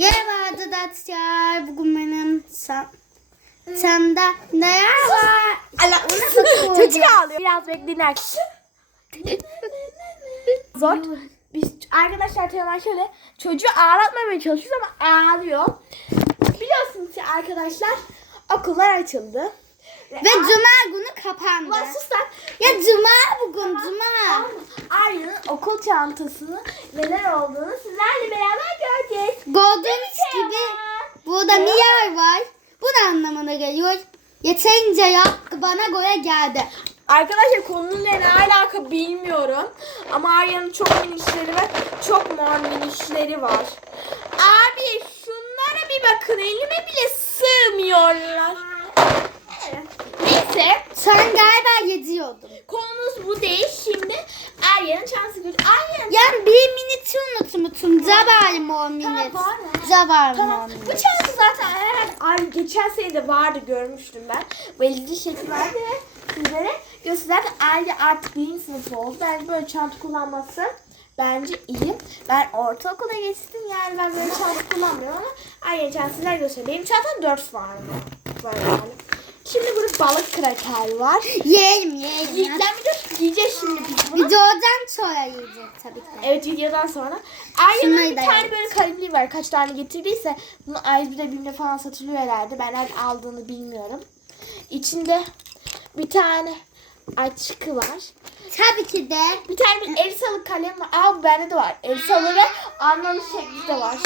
Merhaba arkadaşlar. Bugün benim sam samda neler var? Allah Çocuk ağlıyor. Biraz bekleyin. Zor. Biz arkadaşlar Teoman şöyle çocuğu ağlatmamaya çalışıyoruz ama ağlıyor. Biliyorsunuz ki arkadaşlar okullar açıldı. Ve cuma günü kapandı. Ulan sus lan. Ya cuma bugün çantasını neler olduğunu sizlerle beraber göreceğiz. Gördüğünüz gibi burada bir yer var. Bu da anlamına geliyor. Yeterince yap bana göre geldi. Arkadaşlar konuyla ne alaka bilmiyorum. Ama Arya'nın çok minişleri var. Çok mor minişleri var. Abi şunlara bir bakın. Elime bile sığmıyorlar. Evet. Neyse. Sen galiba yediyordun. Konumuz bu değil. Şimdi Arya'nın çantası görüyoruz. Arya'nın Yani bir miniti mı o minit? Tamam, var Tamam. Bu çanta zaten herhalde ay geçen sene de vardı görmüştüm ben. Belirli şekil vardı ve sizlere gösterdi. Ayrıca artık birinci sınıf oldu. Bence böyle çanta kullanması bence iyi. Ben ortaokula geçtim yani ben böyle çanta kullanmıyorum ama ayrıca çanta sizler göstereyim. Benim çantam 4 var mı? Var yani. Şimdi burada balık kraker var. Yiyelim yiyelim. Yiyeceğim de yiyeceğiz şimdi biz bunu. Videodan sonra yiyeceğiz tabii ki. Evet videodan sonra. Arya'nın bir tane yeriz. böyle kalemliği var. Kaç tane getirdiyse bunu A101'de BİM'de falan satılıyor herhalde. Ben nerede aldığını bilmiyorum. İçinde bir tane açıkı var. Tabii ki de. Bir tane bir Elsa'lı kalem var. Aa bende de var. Elsa'lı ve anlamlı şekli de var.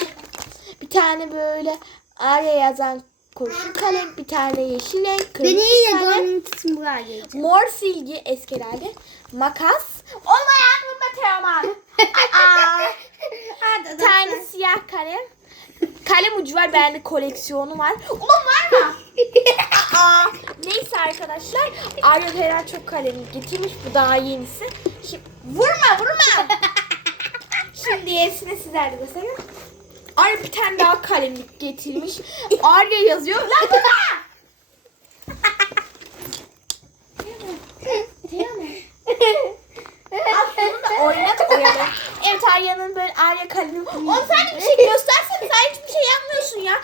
Bir tane böyle Arya yazan kurşun kalem. Bir tane yeşil renk. kırmızı Beni iyi de kalem. görmek için buraya geleceğim. Mor silgi eskilerde. Makas. Aklımda Teoman. Aa. Bir tane siyah kalem. Kalem ucu var. Bende koleksiyonu var. Ulan var mı? Aa, neyse arkadaşlar. Arya Ferah çok kalem getirmiş. Bu daha yenisi. Şimdi, vurma vurma. Şimdi diğerisini sizlerle göstereyim. Arya bir tane daha kalemlik getirmiş. Arya yazıyor. Lan. Evet Arya'nın böyle Arya kalemi. Oğlum sen de bir şey göstersene. Sen hiçbir şey yapmıyorsun ya.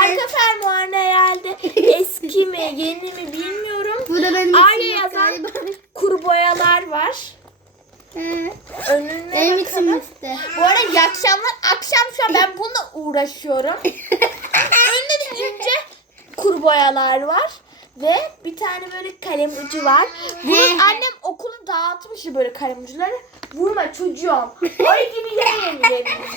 Arka fermuarı herhalde. Eski mi yeni mi bilmiyorum. Burada benim Arya yazan kuru boyalar var. Önüne Benim bakalım. için işte. Bu arada iyi akşamlar. Akşam şu an ben bununla uğraşıyorum. Önünde de ince kuru boyalar var. Ve bir tane böyle kalem ucu var. Bunun annem okulu dağıtmış ya böyle kalem uçları. Vurma çocuğum. Ay gibi yemeyelim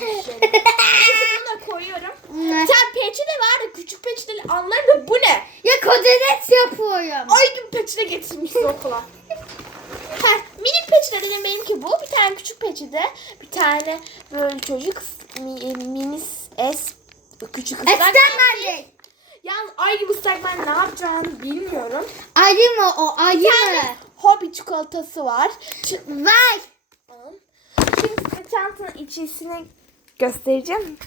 Neyse bunu da koyuyorum. Sen peçete var da küçük peçeteli anlarım da bu ne? Ya kodelet yapıyorum. Ay gibi peçete getirmişsin okula. Dedim benimki bu. Bir tane küçük peçete. Bir tane böyle çocuk mi, minis es küçük ıslak. Estemlerle. Yalnız ay gibi ıslak ben ne yapacağını bilmiyorum. Ayı mı o ayı mı? hobi çikolatası var. Ç- Vay. Şimdi size çantanın içisini göstereceğim.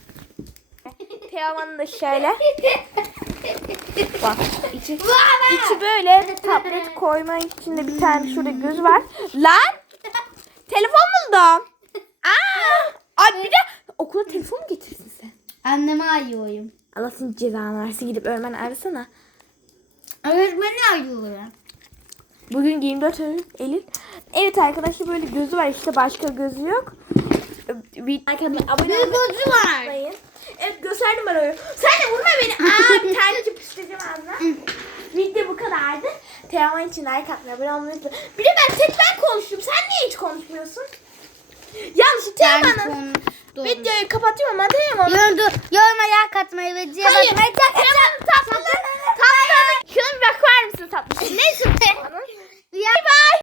Teoman'ın da şöyle. Bak içi, içi böyle tablet koyma içinde bir tane şurada göz var. Lan! Telefon buldum. Aa! Ay bir de okula telefon mu getirsin sen? Anneme ayıyorum. Allah senin cezanı versin gidip öğretmen arasana. Öğretmeni ayıyorum. Bugün 24 Eylül. Evet arkadaşlar böyle gözü var işte başka gözü yok. Bir abone Bir olmayı gözü var. Evet gösterdim ben onu. Sen de vurma beni. Aa bir tane püskürteceğim ağzına. Video bu kadardı. Teoman için like atmayı, abone olmayı unutmayın. Bir de ben tek ben konuştum. Sen niye hiç konuşmuyorsun? Yanlış Teoman'ın videoyu kapatıyorum ama Teoman. Yorumda, yoruma